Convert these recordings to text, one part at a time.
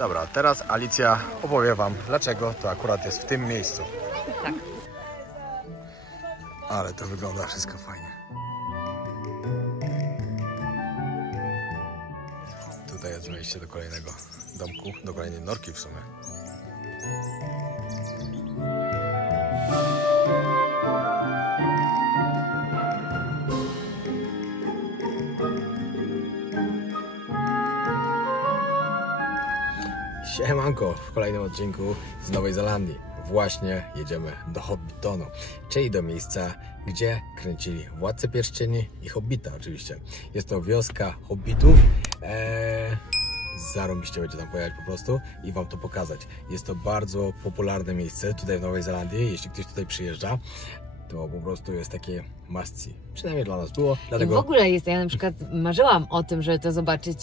Dobra, teraz Alicja opowie wam, dlaczego to akurat jest w tym miejscu. Tak. Ale to wygląda wszystko fajnie. Tutaj jest wejście do kolejnego domku, do kolejnej norki w sumie. Siemanko, w kolejnym odcinku z Nowej Zelandii. Właśnie jedziemy do Hobbitonu, czyli do miejsca, gdzie kręcili Władcę Pierścieni i Hobbita oczywiście. Jest to wioska Hobbitów. Zarąbiście będzie tam pojechać po prostu i wam to pokazać. Jest to bardzo popularne miejsce tutaj w Nowej Zelandii. Jeśli ktoś tutaj przyjeżdża, to po prostu jest takie must see. Przynajmniej dla nas było. Dlatego... I w ogóle jest, ja na przykład marzyłam o tym, żeby to zobaczyć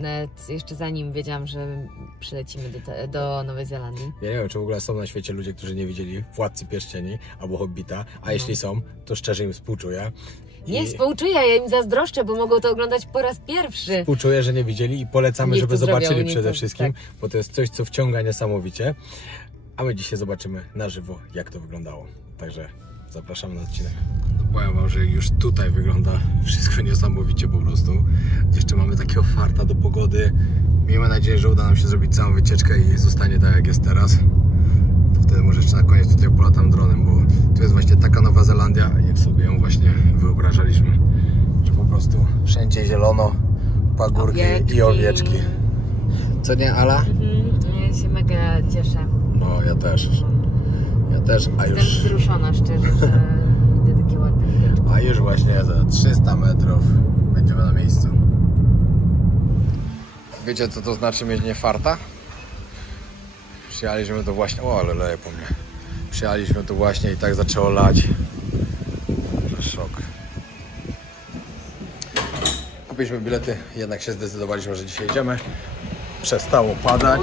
nawet jeszcze zanim wiedziałam, że przylecimy do Nowej Zelandii. Ja nie wiem, czy w ogóle są na świecie ludzie, którzy nie widzieli Władcy Pierścieni albo Hobbita, a jeśli są, to szczerze im współczuję. Nie współczuję, ja im zazdroszczę, bo mogą to oglądać po raz pierwszy. Współczuję, że nie widzieli i polecamy, Niech żeby to zrobią, zobaczyli niech przede to- wszystkim, tak. bo to jest coś, co wciąga niesamowicie. A my dzisiaj zobaczymy na żywo, jak to wyglądało. Także zapraszamy na odcinek. No powiem wam, że już tutaj wygląda wszystko niesamowicie po prostu. Jeszcze mamy takiego farta do pogody. Miejmy nadzieję, że uda nam się zrobić całą wycieczkę i zostanie tak, jak jest teraz. To wtedy może jeszcze na koniec tutaj polatam dronem, bo tu jest właśnie taka Nowa Zelandia, jak sobie ją właśnie wyobrażaliśmy. Że po prostu wszędzie zielono, pagórki i owieczki. Co nie, Ala? Ja się mega cieszę. No, ja też. Ja też, a Jestem już... wzruszona szczerze, że widzę takie ładne widoczki. A już właśnie za 300 metrów będziemy na miejscu. Wiecie, co to znaczy mieć nie farta? Przyjechaliśmy tu właśnie... O, ale leje po mnie. Przyjechaliśmy tu właśnie i tak zaczęło lać. Szok. Kupiliśmy bilety, jednak się zdecydowaliśmy, że dzisiaj jedziemy. Przestało padać.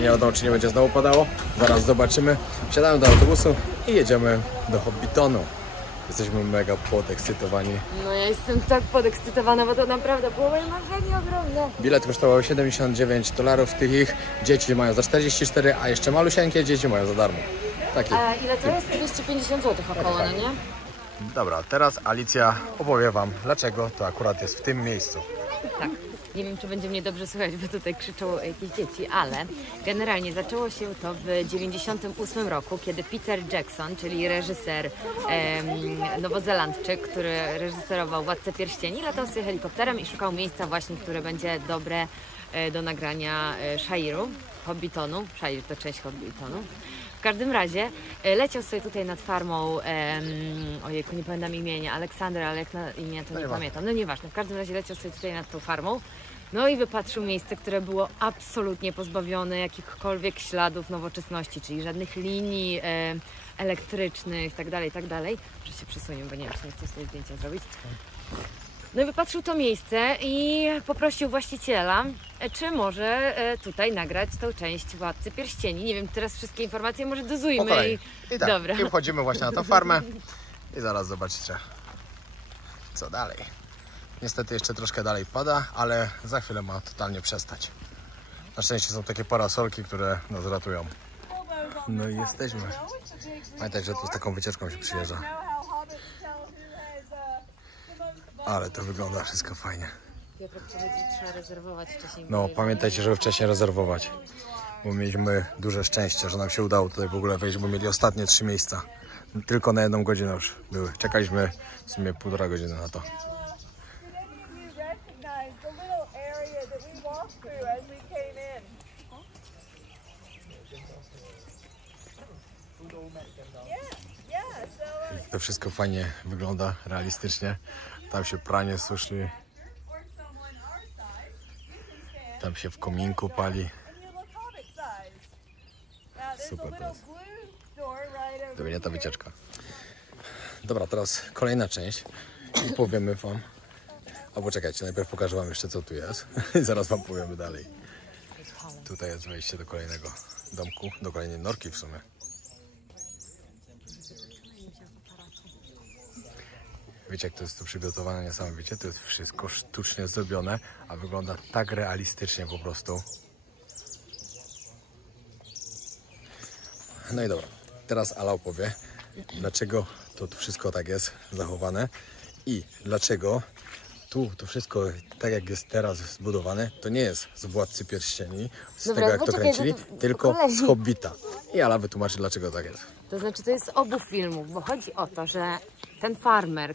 Nie wiadomo, czy nie będzie znowu padało. Zaraz zobaczymy. Wsiadamy do autobusu i jedziemy do Hobbitonu. Jesteśmy mega podekscytowani. No ja jestem tak podekscytowana, bo to naprawdę było moje marzenie ogromne. Bilet kosztował $79, tych ich dzieci mają za 44, a jeszcze malusieńkie dzieci mają za darmo. Takie. A ile to jest? 250 zł około, no nie? Dobra, teraz Alicja opowie wam, dlaczego to akurat jest w tym miejscu. Tak. Nie wiem, czy będzie mnie dobrze słychać, bo tutaj krzyczą jakieś dzieci, ale generalnie zaczęło się to w 1998 roku, kiedy Peter Jackson, czyli reżyser nowozelandczyk, który reżyserował Władcę Pierścieni, latał sobie helikopterem i szukał miejsca właśnie, które będzie dobre do nagrania Shire'u, Hobbitonu. Shire to część Hobbitonu. W każdym razie leciał sobie tutaj nad farmą, ojejku, nie pamiętam imienia, Aleksandra, ale jak na imię to nie pamiętam. No nieważne, w każdym razie leciał sobie tutaj nad tą farmą. No i wypatrzył miejsce, które było absolutnie pozbawione jakichkolwiek śladów nowoczesności, czyli żadnych linii elektrycznych itd., itd. Że się przesunię, bo nie wiem, czy nie chcę sobie zdjęcia zrobić. No i wypatrzył to miejsce i poprosił właściciela, czy może tutaj nagrać tą część Władcy Pierścieni. Nie wiem, teraz wszystkie informacje może dozujmy. I tak, Dobra. i wchodzimy właśnie na tą farmę i zaraz zobaczycie, co dalej. Niestety jeszcze troszkę dalej pada, ale za chwilę ma totalnie przestać. Na szczęście są takie parasolki, które nas ratują. No i jesteśmy. Pamiętaj, że tu z taką wycieczką się przyjeżdża. Ale to wygląda wszystko fajnie. Trzeba rezerwować wcześniej. No, pamiętajcie, żeby wcześniej rezerwować. Bo mieliśmy duże szczęście, że nam się udało tutaj w ogóle wejść, bo mieli ostatnie 3 miejsca. Tylko na 1 godzinę już były. Czekaliśmy w sumie 1,5 godziny na to. To wszystko fajnie wygląda, realistycznie. Tam się pranie suszy. Tam się w kominku pali. Super to jest. To będzie ta wycieczka. Dobra, teraz kolejna część. I powiemy wam. Albo czekajcie, najpierw pokażę wam jeszcze, co tu jest. I zaraz wam powiemy dalej. Tutaj jest wejście do kolejnego domku, do kolejnej norki w sumie. Wiecie, jak to jest tu przygotowane niesamowicie? To jest wszystko sztucznie zrobione, a wygląda tak realistycznie po prostu. No i dobra, teraz Ala opowie, dlaczego to wszystko tak jest zachowane i dlaczego tu to wszystko, tak jak jest teraz zbudowane, to nie jest z Władcy Pierścieni, z tego jak to kręcili, tylko z Hobbita. I Ala wytłumaczy, dlaczego tak jest. To znaczy, to jest z obu filmów, bo chodzi o to, że ten farmer,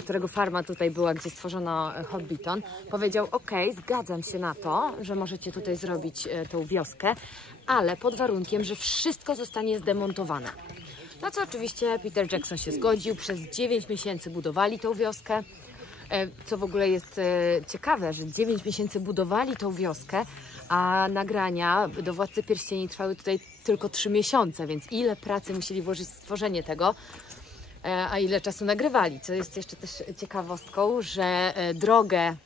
którego farma tutaj była, gdzie stworzono Hobbiton, powiedział: OK, zgadzam się na to, że możecie tutaj zrobić tą wioskę, ale pod warunkiem, że wszystko zostanie zdemontowane. No co oczywiście Peter Jackson się zgodził, przez 9 miesięcy budowali tą wioskę. Co w ogóle jest ciekawe, że 9 miesięcy budowali tą wioskę, a nagrania do Władcy Pierścieni trwały tutaj tylko 3 miesiące, więc ile pracy musieli włożyć w stworzenie tego, a ile czasu nagrywali. Co jest jeszcze też ciekawostką, że drogę,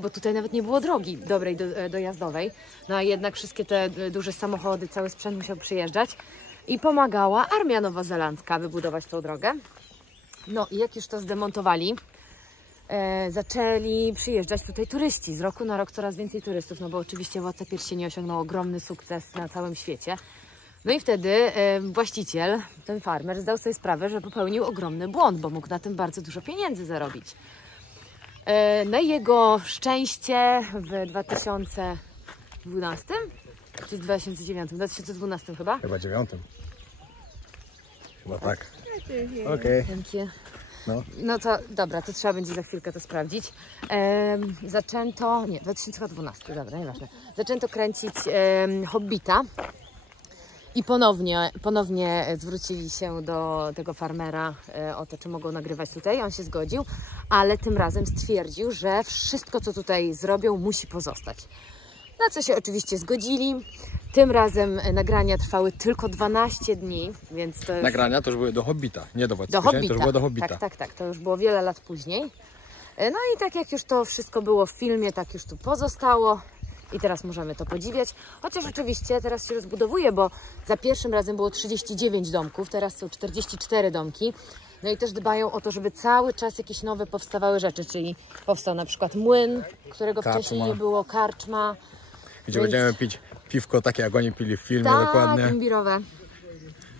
bo tutaj nawet nie było drogi dobrej dojazdowej, no a jednak wszystkie te duże samochody, cały sprzęt musiał przyjeżdżać i pomagała armia nowozelandzka wybudować tą drogę. No i jak już to zdemontowali, zaczęli przyjeżdżać tutaj turyści. Z roku na rok coraz więcej turystów, no bo oczywiście Władca Pierścieni osiągnął ogromny sukces na całym świecie. No i wtedy właściciel, ten farmer, zdał sobie sprawę, że popełnił ogromny błąd, bo mógł na tym bardzo dużo pieniędzy zarobić. Na jego szczęście w 2012 czy 2009? 2012 chyba? Chyba 9. Chyba tak. Okej. No to dobra, to trzeba będzie za chwilkę to sprawdzić. Zaczęto, nie, 2012, dobra, nieważne. Zaczęto kręcić Hobbita i ponownie zwrócili się do tego farmera o to, czy mogą nagrywać tutaj. On się zgodził, ale tym razem stwierdził, że wszystko, co tutaj zrobią, musi pozostać. Na co się oczywiście zgodzili. Tym razem nagrania trwały tylko 12 dni, więc to jest... Nagrania to już były do Hobbita, nie do Władcy Pierścieni, to już było do Hobbita. Tak, to już było wiele lat później. No i tak jak już to wszystko było w filmie, tak już tu pozostało i teraz możemy to podziwiać. Chociaż oczywiście teraz się rozbudowuje, bo za pierwszym razem było 39 domków, teraz są 44 domki. No i też dbają o to, żeby cały czas jakieś nowe powstawały rzeczy, czyli powstał na przykład młyn, którego wcześniej nie było, karczma. Gdzie będziemy pić piwko takie, jak oni pili w filmie, tak, dokładnie. Tak, imbirowe.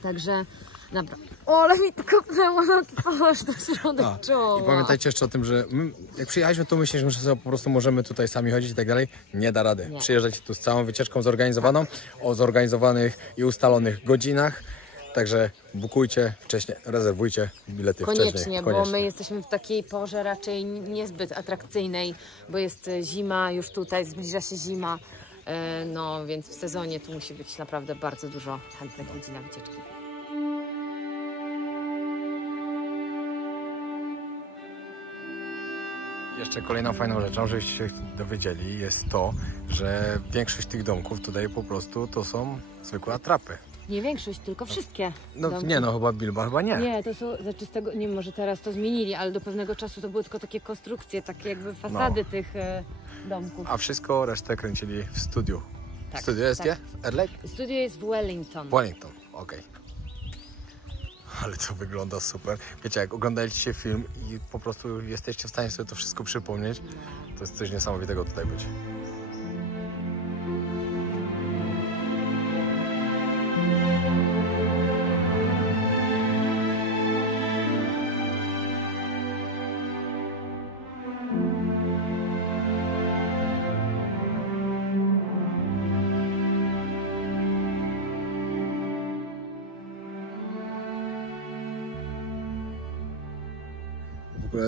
Także, dobra. O, ale mi kopnęło na twarz do środek czoła. I pamiętajcie jeszcze o tym, że my, jak przyjechaliśmy tu, myśleliśmy, że sobie po prostu możemy tutaj sami chodzić i tak dalej. Nie da rady. Przyjeżdżacie tu z całą wycieczką zorganizowaną, o zorganizowanych i ustalonych godzinach. Także bukujcie wcześniej, rezerwujcie bilety wcześniej. Bo my jesteśmy w takiej porze raczej niezbyt atrakcyjnej, bo jest zima, już tutaj zbliża się zima, no więc w sezonie tu musi być naprawdę bardzo dużo chętnych ludzi na wycieczki. Jeszcze kolejną fajną rzeczą, żebyście się dowiedzieli, jest to, że większość tych domków tutaj po prostu to są zwykłe atrapy. Nie większość, tylko wszystkie. Nie, chyba Bilba, chyba nie. Nie, to są znaczy z tego, nie może teraz to zmienili, ale do pewnego czasu to były tylko takie konstrukcje, takie jakby fasady tych domków. A wszystko resztę kręcili w studiu. Tak, Studio jest gdzie? W Adelaide? Studio jest w Wellington. Wellington, okej. Ale to wygląda super. Wiecie, jak oglądaliście film i po prostu jesteście w stanie sobie to wszystko przypomnieć, to jest coś niesamowitego tutaj być.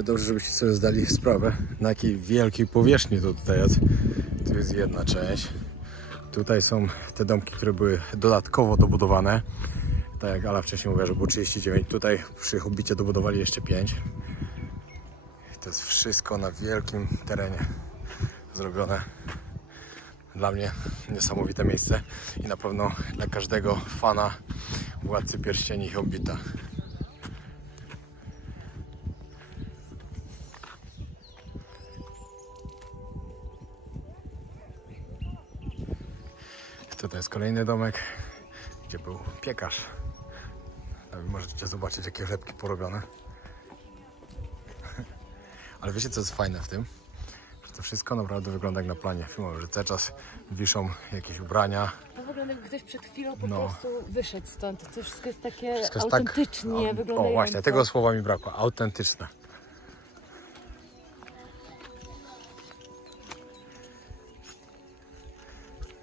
Dobrze, żebyście sobie zdali sprawę, na jakiej wielkiej powierzchni to tutaj jest. Tu jest jedna część. Tutaj są te domki, które były dodatkowo dobudowane. Tak jak Ala wcześniej mówiła, że było 39. Tutaj przy Hobbicie dobudowali jeszcze 5. To jest wszystko na wielkim terenie zrobione. Dla mnie niesamowite miejsce i na pewno dla każdego fana Władcy Pierścieni i Hobbita. Tutaj jest kolejny domek, gdzie był piekarz. Możecie zobaczyć, jakie chlebki porobione. Ale wiecie, co jest fajne w tym? Że te wszystko naprawdę wygląda jak na planie filmowym, że cały czas wiszą jakieś ubrania. To wygląda, jakby ktoś przed chwilą po prostu wyszedł stąd. To wszystko jest takie Wszystko jest autentycznie tak, wyglądające. O właśnie, tego słowa mi brakło. Autentyczne.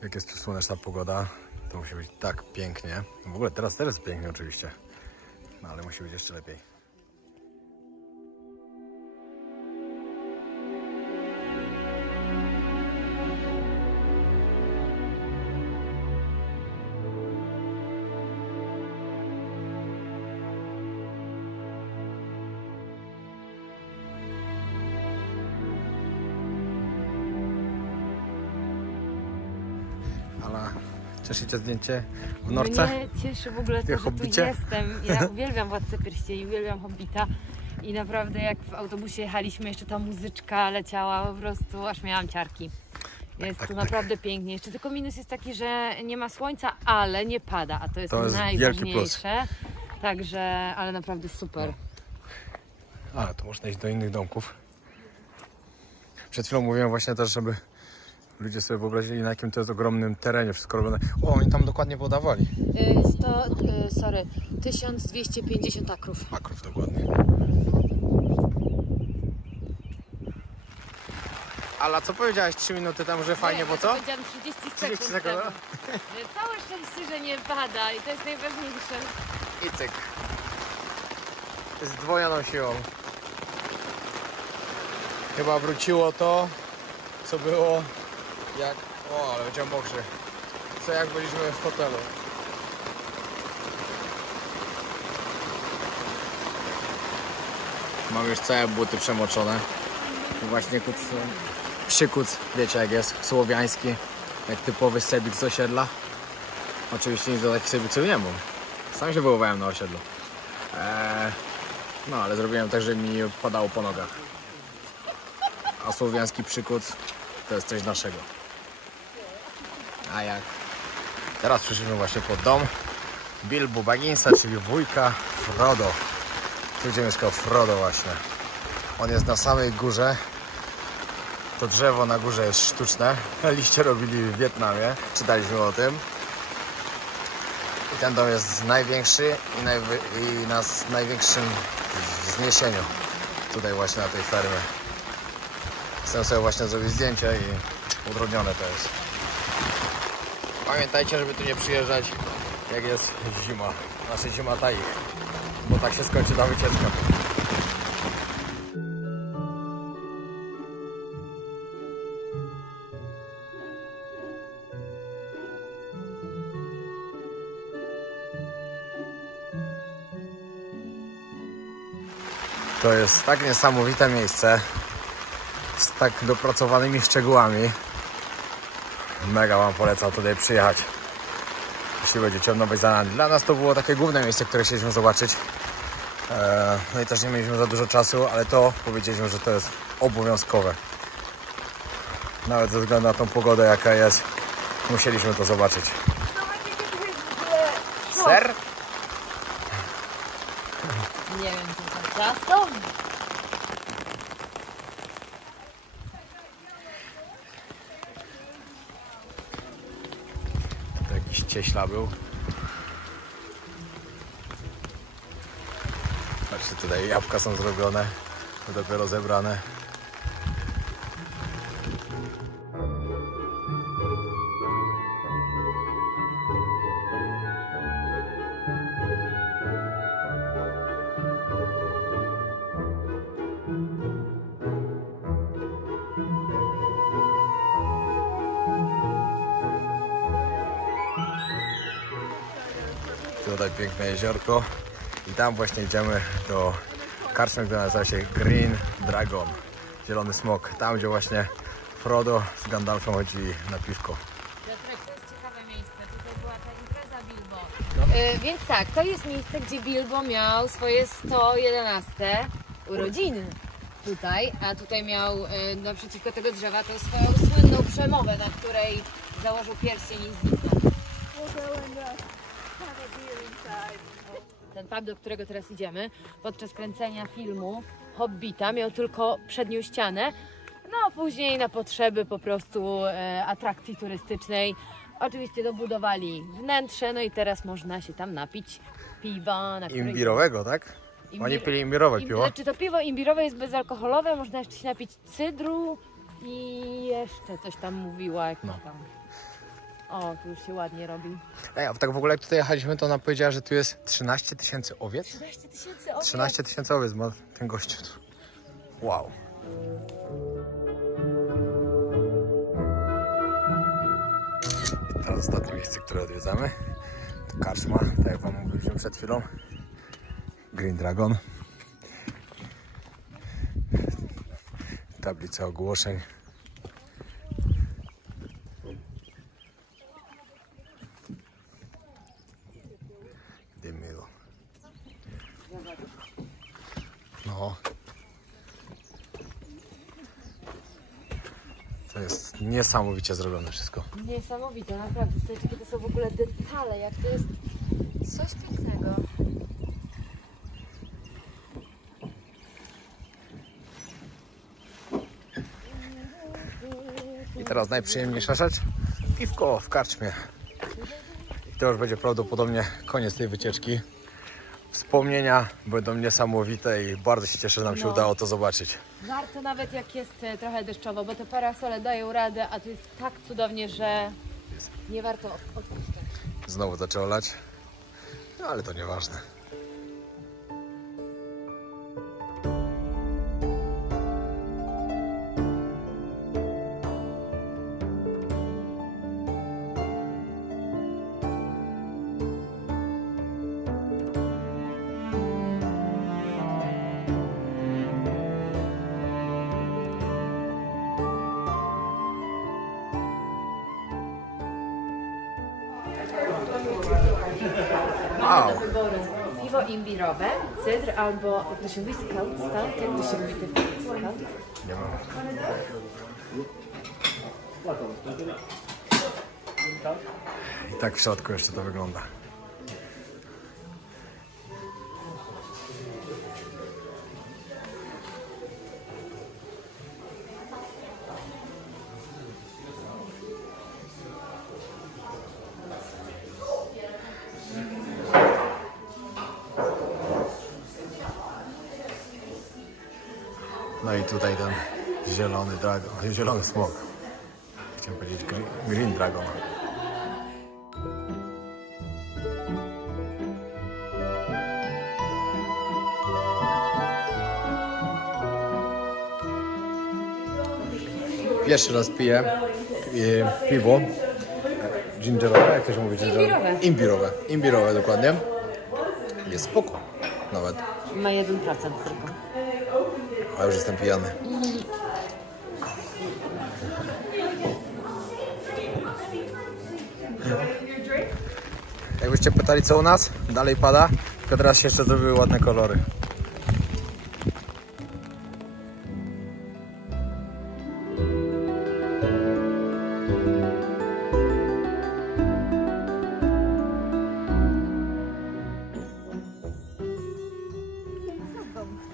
Jak jest tu słoneczna pogoda, to musi być tak pięknie. W ogóle teraz też jest pięknie oczywiście, no ale musi być jeszcze lepiej. Ale cieszy cię zdjęcie w norce? Mnie cieszy w ogóle to, że tu jestem. Ja uwielbiam Władcę Pierścieni, uwielbiam Hobbita. I naprawdę jak w autobusie jechaliśmy, jeszcze ta muzyczka leciała, po prostu aż miałam ciarki. Jest tu naprawdę pięknie. Jeszcze tylko minus jest taki, że nie ma słońca, ale nie pada, a to jest najważniejsze. Także, ale naprawdę super. A, to można iść do innych domków. Przed chwilą mówiłem właśnie też, żeby ludzie sobie wyobrazili, na jakim to jest ogromnym terenie wszystko robione. O, oni tam dokładnie podawali. 1250 akrów. Akrów, dokładnie. Ala, co powiedziałaś 3 minuty temu, że fajnie, bo co? Powiedziałam 30 sekund temu. Całe szczęście, że nie pada i to jest najważniejsze. I cyk. Z zdwojoną siłą. Chyba wróciło to, co było jak... O, ale będzie mokrzy. Co jak byliśmy w hotelu. Mam już całe buty przemoczone. Właśnie przykuc, wiecie jak jest, słowiański, jak typowy sebic z osiedla. Oczywiście nic do takich sebiców nie mam. Sam się wychowałem na osiedlu. No ale zrobiłem tak, że mi padało po nogach. A słowiański przykuc to jest coś naszego. A jak? Teraz przyszliśmy właśnie pod dom Bilbo Bagginsa, czyli wujka Frodo. Tu gdzie mieszkał Frodo właśnie. On jest na samej górze. To drzewo na górze jest sztuczne. Liście robili w Wietnamie. Czytaliśmy o tym. I ten dom jest największy i na największym wzniesieniu. Tutaj właśnie na tej fermie. Chcę sobie właśnie zrobić zdjęcie i utrudnione to jest. Pamiętajcie, żeby tu nie przyjeżdżać jak jest zima. Znaczy zima ta ich. Bo tak się skończy ta wycieczka. To jest tak niesamowite miejsce z tak dopracowanymi szczegółami. Mega wam polecam tutaj przyjechać, jeśli będziecie od Nowej Zelandii. Dla nas to było takie główne miejsce, które chcieliśmy zobaczyć. No i też nie mieliśmy za dużo czasu, ale to powiedzieliśmy, że to jest obowiązkowe. Nawet ze względu na tą pogodę, jaka jest, musieliśmy to zobaczyć. Ser? Nie wiem, co to ciasto. To jakiś cieśla był. Patrzcie, tutaj jabłka są zrobione, to dopiero zebrane. Tutaj piękne jeziorko i tam właśnie idziemy do karczmy, która nazywa się Green Dragon, zielony smok. Tam, gdzie właśnie Frodo z Gandalfem chodzili na piwko. Piotrek, to jest ciekawe miejsce. Tutaj była ta impreza Bilbo. Więc tak, to jest miejsce, gdzie Bilbo miał swoje 111 urodziny. Tutaj, a tutaj miał naprzeciwko tego drzewa tą swoją słynną przemowę, na której założył pierścień i zniknął. Ten pub, do którego teraz idziemy, podczas kręcenia filmu Hobbita miał tylko przednią ścianę, No później na potrzeby po prostu atrakcji turystycznej. Oczywiście dobudowali wnętrze, no i teraz można się tam napić piwa. Imbirowego, tak? Oni pili imbirowe piwo. Znaczy to piwo imbirowe jest bezalkoholowe, można jeszcze się napić cydru i jeszcze coś tam mówiła. No. Tam. O, tu już się ładnie robi. Ej, a tak w ogóle jak tutaj jechaliśmy, to ona powiedziała, że tu jest 13 000 owiec? 13 000 owiec? 13 000 owiec ma ten gościu. Wow. I teraz ostatnie miejsce, które odwiedzamy. To karczma, tak jak wam mówiliśmy przed chwilą. Green Dragon. Tablica ogłoszeń. No. To jest niesamowicie zrobione wszystko. Niesamowite, naprawdę. Słuchajcie, jakie to są w ogóle detale, jak to jest coś pięknego. I teraz najprzyjemniejsza rzecz. Piwko w karczmie. I to już będzie prawdopodobnie koniec tej wycieczki. Wspomnienia będą niesamowite i bardzo się cieszę, że nam się udało to zobaczyć. Warto nawet jak jest trochę deszczowo, bo te parasole dają radę, a tu jest tak cudownie, że nie warto odpuszczać. Znowu zaczęło lać, no ale to nieważne. Mamy do wyboru piwo imbirowe, cydr albo, jak to się mówi, scout, jak to się mówi, scout? Nie mam. I tak w środku jeszcze to wygląda. No i tutaj ten zielony dragon, zielony smok. Chciałem powiedzieć Green Dragon. Pierwszy raz piję piwo gingerowe, jak to się mówi? Imbirowe. Imbirowe dokładnie. Jest spoko nawet. Ma 1% tylko. A już jestem pijany. Jakbyście pytali co u nas, dalej pada, tylko teraz się jeszcze zrobiły ładne kolory.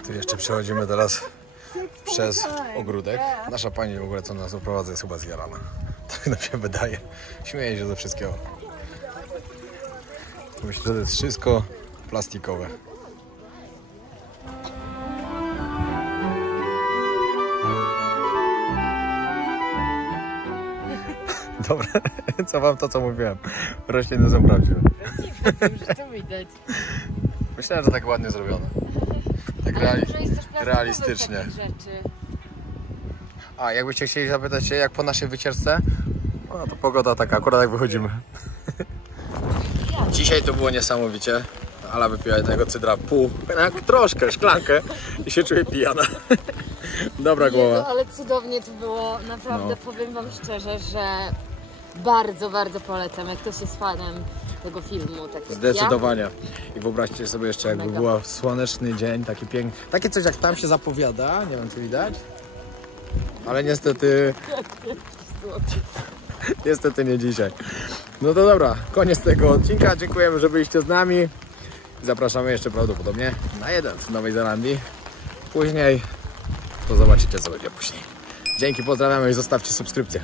Tu jeszcze przechodzimy teraz przez ogródek. Nasza pani w ogóle co nas oprowadza jest chyba zjarana. Tak nam się wydaje. Śmieje się ze wszystkiego. Myślę, że to jest wszystko plastikowe. Dobra, co wam to co mówiłem? Rośliny są prawdziwe. To widać. Myślałem, że tak ładnie zrobione. Tak realistycznie. A jakbyście chcieli zapytać się jak po naszej wycieczce, no to pogoda taka, akurat jak wychodzimy. Dzisiaj to było niesamowicie. Ala wypiła jednego cydra pół, troszkę, szklankę i się czuje pijana. Dobra głowa. Jezu, ale cudownie to było, naprawdę powiem wam szczerze, że bardzo, bardzo polecam, jak ktoś jest fanem tego filmu. Tak zdecydowanie. I wyobraźcie sobie jeszcze jakby był słoneczny dzień, taki piękny, takie coś jak tam się zapowiada, nie wiem czy widać, ale niestety nie dzisiaj. No to dobra, koniec tego odcinka, dziękujemy, że byliście z nami. Zapraszamy jeszcze prawdopodobnie na jeden w Nowej Zelandii. Później to zobaczycie co będzie później. Dzięki, pozdrawiamy i zostawcie subskrypcję.